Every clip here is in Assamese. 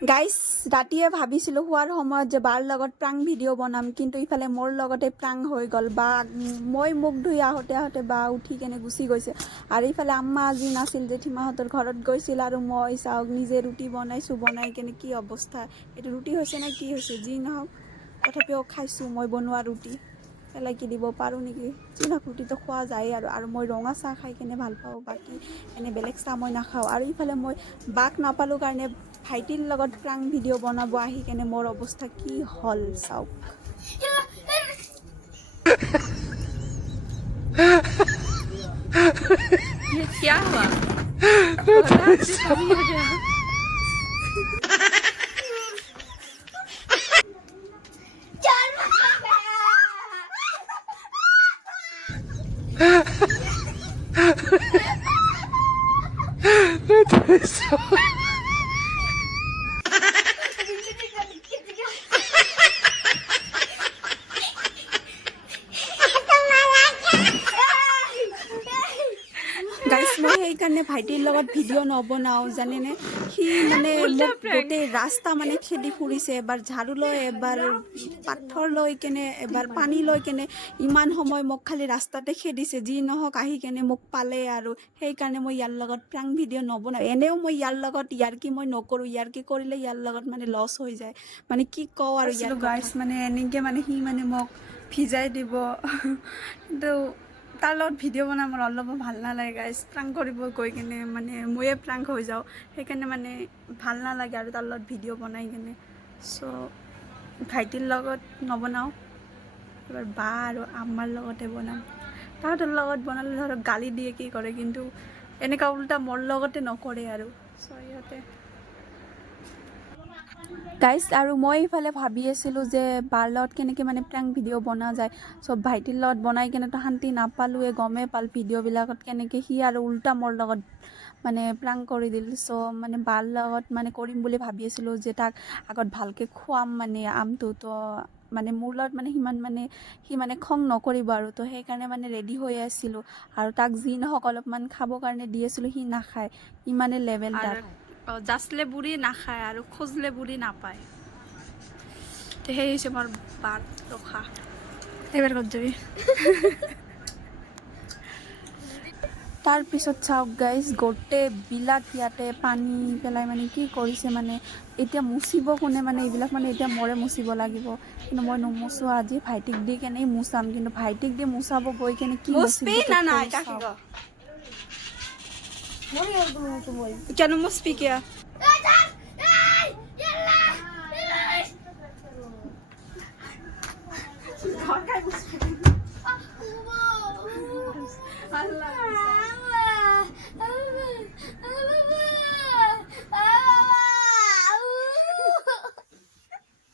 গাইজ ৰাতিয়ে ভাবিছিলোঁ শোৱাৰ সময়ত যে বাৰ লগত প্ৰাং ভিডিঅ' বনাম, কিন্তু ইফালে মোৰ লগতে প্ৰাং হৈ গ'ল। বা মই মুখ ধুই আহোঁতে বা উঠি কেনে গুচি গৈছে। আৰু ইফালে আম্মা আজি নাছিল, জেঠীমাহঁতৰ ঘৰত গৈছিল। আৰু মই চাওক নিজে ৰুটি বনাইছোঁ, বনাই কেনে কি অৱস্থা। এইটো ৰুটি হৈছে নে কি হৈছে যি নহওক, তথাপিও খাইছোঁ মই বনোৱা ৰুটি। পেলাই কি দিব পাৰোঁ নেকি? যি নহওক ৰুটিটো খোৱা যায়। আৰু মই ৰঙা চাহ খাই কেনে ভাল পাওঁ, বাকী এনে বেলেগ চাহ মই নাখাওঁ। আৰু ইফালে মই বাক নাপালোঁ কাৰণে ভাইটিৰ লগত প্ৰাং ভিডিঅ' বনাব আহি কেনে মোৰ অৱস্থা কি হ'ল চাওক। ये क्या हुआ? से पानी आ गया। গাইজ মই সেইকাৰণে ভাইটিৰ লগত ভিডিঅ' নবনাওঁ জানেনে। সি মানে মোক গোটেই ৰাস্তা মানে খেদি ফুৰিছে, এবাৰ ঝাৰু লৈ, এবাৰ পাথৰ লৈ কেনে, এবাৰ পানী লৈ কেনে ইমান সময় মোক খালি ৰাস্তাতে খেদিছে। যি নহওক আহি কেনে মোক পালে, আৰু সেইকাৰণে মই ইয়াৰ লগত প্ৰাং ভিডিঅ' নবনাওঁ। এনেও মই ইয়াৰ লগত ইয়াৰ্কি মই নকৰোঁ, ইয়াৰ্কি কৰিলে ইয়াৰ লগত মানে লছ হৈ যায়। মানে কি কওঁ আৰু ইয়াৰ গাইজ, মানে এনেকৈ মানে সি মানে মোক ভিজাই দিব। কিন্তু তাৰ লগত ভিডিঅ' বনাই মোৰ অলপো ভাল নালাগে গাইজ। প্ৰাংক কৰিব গৈ কেনে মানে ময়ে প্ৰাংক হৈ যাওঁ, সেইকাৰণে মানে ভাল নালাগে আৰু তাৰ লগত ভিডিঅ' বনাই কেনে। চ' ভাইটিৰ লগত নবনাওঁ, এবাৰ বা আৰু আম্মাৰ লগতে বনাম। তাহাঁতৰ লগত বনালে ধৰক গালি দিয়ে কি কৰে, কিন্তু এনেকুৱা উল্টা মোৰ লগতে নকৰে আৰু। চ' সিহঁতে গাইজ, আৰু মই ইফালে ভাবি আছিলোঁ যে বাৰ লগত কেনেকৈ মানে প্ৰাংক ভিডিঅ' বনোৱা যায়। চব ভাইটিৰ লগত বনাই কেনেতো শান্তি নাপালোৱে, গমেই পাল ভিডিঅ'বিলাকত কেনেকৈ সি আৰু উল্টা মোৰ লগত মানে প্ৰাংক কৰি দিল। চ' মানে বাৰ লগত মানে কৰিম বুলি ভাবি আছিলোঁ, যে তাক আগত ভালকৈ খুৱাম মানে আমটো। তো মানে মোৰ লগত মানে সি মানে খং নকৰিব আৰু। তো সেইকাৰণে মানে ৰেডি হৈ আছিলোঁ, আৰু তাক যি নহওক অলপমান খাবৰ কাৰণে দি আছিলোঁ, সি নাখায়। ইমানে লেভেল তাৰ। জাচলে বুঢ়ী নাখায় আৰু খোজলে বুঢ়ী নাপায়। তো সেই হৈছে মোৰ বাৰ ৰখা। এইবাৰ ক'ত যাবি? তাৰপিছত চাওক গাইজ, গোটেইবিলাক ইয়াতে পানী পেলাই মানে কি কৰিছে মানে। এতিয়া মুচিব কোনে? মানে এইবিলাক মানে এতিয়া মৰে মুচিব লাগিব, কিন্তু মই নুমুচোঁ আজি। ভাইটিক দি কেনে মুচাম, কিন্তু ভাইটিক দি মুচাব গৈ কেনে কি মুচিব কেন মুচবি কিয়া?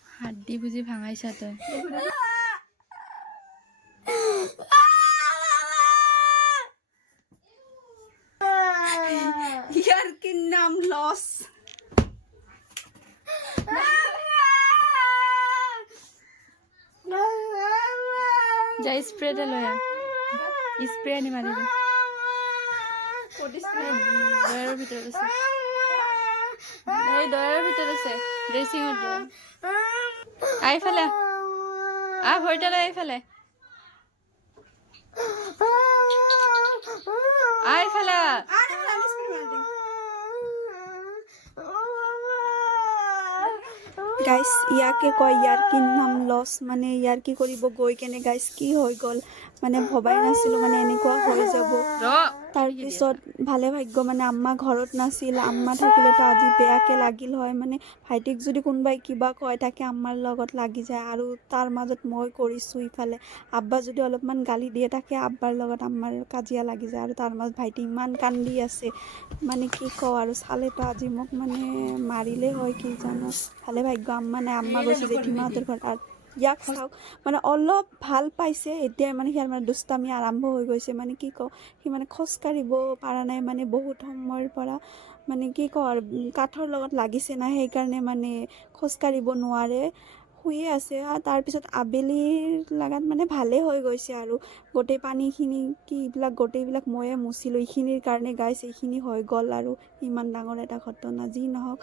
হাড্ডি বুজি ভাঙাইছা তই। ইয়ার কি নাম লস। যা স্প্ৰেটা লৈ আহ, স্প্ৰে আনি মাৰি দে। দয়াৰৰ ভিতৰত আছে, এই দয়াৰৰ ভিতৰত আছে, ড্ৰেছিঙত দয়া। আইফালে ভৰিটা লৈ আইফালে, আইফালে। গাইজ ইয়াকে কয় ইয়াৰ কি নাম লছ। মানে ইয়াৰ কি কৰিব গৈ কেনে গাইজ কি হৈ গ'ল, মানে ভবাই নাছিলোঁ মানে এনেকুৱা হৈ যাব। তাৰপিছত ভালে ভাগ্য মানে আম্মা ঘৰত নাছিল, আম্মা থাকিলেতো আজি বেয়াকৈ লাগিল হয়। মানে ভাইটিক যদি কোনোবাই কিবা কয় তাকে আম্মাৰ লগত লাগি যায়, আৰু তাৰ মাজত মই কৰিছোঁ ইফালে। আব্বা যদি অলপমান গালি দিয়ে তাকে আব্বাৰ লগত আম্মাৰ কাজিয়া লাগি যায়, আৰু তাৰ মাজত ভাইটি ইমান কান্দি আছে। মানে কি কওঁ আৰু, চালেতো আজি মোক মানে মাৰিলেই হয় কি জানো। ভালে ভাগ্য আম্মা নাই, আম্মা গৈছে জেঠীমাহঁতৰ ঘৰত। আৰু ইয়াক চাওক মানে অলপ ভাল পাইছে এতিয়া, মানে সিয়াৰ মানে দুষ্টামি আৰম্ভ হৈ গৈছে। মানে কি কওঁ, সি মানে খোজকাঢ়িব পৰা নাই মানে বহুত সময়ৰ পৰা। মানে কি কওঁ আৰু, কাঠৰ লগত লাগিছে না, সেইকাৰণে মানে খোজকাঢ়িব নোৱাৰে। শুয়ে আছে আৰু তাৰপিছত আবেলিৰ লাগাত মানে ভালেই হৈ গৈছে আৰু গোটেই পানীখিনি কি এইবিলাক গোটেইবিলাক ময়ে মুচিলোঁ এইখিনিৰ কাৰণে গাইছ এইখিনি হৈ গ'ল আৰু ইমান ডাঙৰ এটা ঘটনা যি নহওক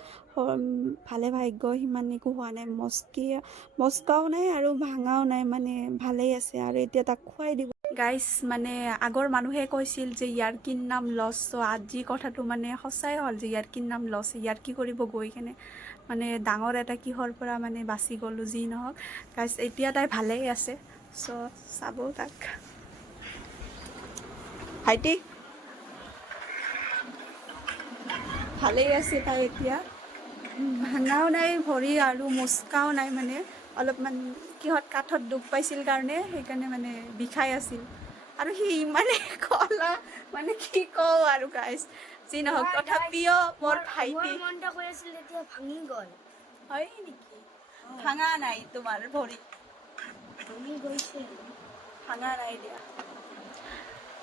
ভালে ভাগ্য সিমান একো হোৱা নাই মস্কাও নাই আৰু ভাঙাও নাই মানে ভালেই আছে আৰু এতিয়া তাক খুৱাই দিব গাইছ মানে আগৰ মানুহে কৈছিল যে ইয়াৰ কি নাম লছ আজি কথাটো মানে সঁচাই হ'ল যে ইয়াৰ কি নাম লছ ইয়াৰ কি কৰিব গৈ কেনে মানে ডাঙৰ এটা কিহৰ পৰা মানে বাচি গ'লোঁ যি নহওক গাইছ এতিয়া তাই ভালেই আছে চ' চাব তাক ভাইটি ভালেই আছে তাই এতিয়া ভাঙাও নাই ভৰি আৰু মুচকাও নাই মানে অলপমান কিহত কাঠত দুখ পাইছিল কাৰণে সেইকাৰণে মানে বিষাই আছিল আৰু সি ইমানে ক'লা মানে কি কওঁ আৰু গাইছ যি নহওক তথাপিও মোৰ ভাইটি মনটা কৈ আছিল এতিয়া ভাঙি গ'ল হয় নেকি ভাঙা নাই তোমাৰ ভৰি ভাঙি গৈছে ভাঙা নাই দিয়া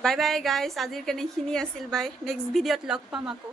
বাই বাই গাইছ আজিৰ কাৰণে এইখিনি আছিল বাই নেক্সট ভিডিঅ'ত লগ পাম আকৌ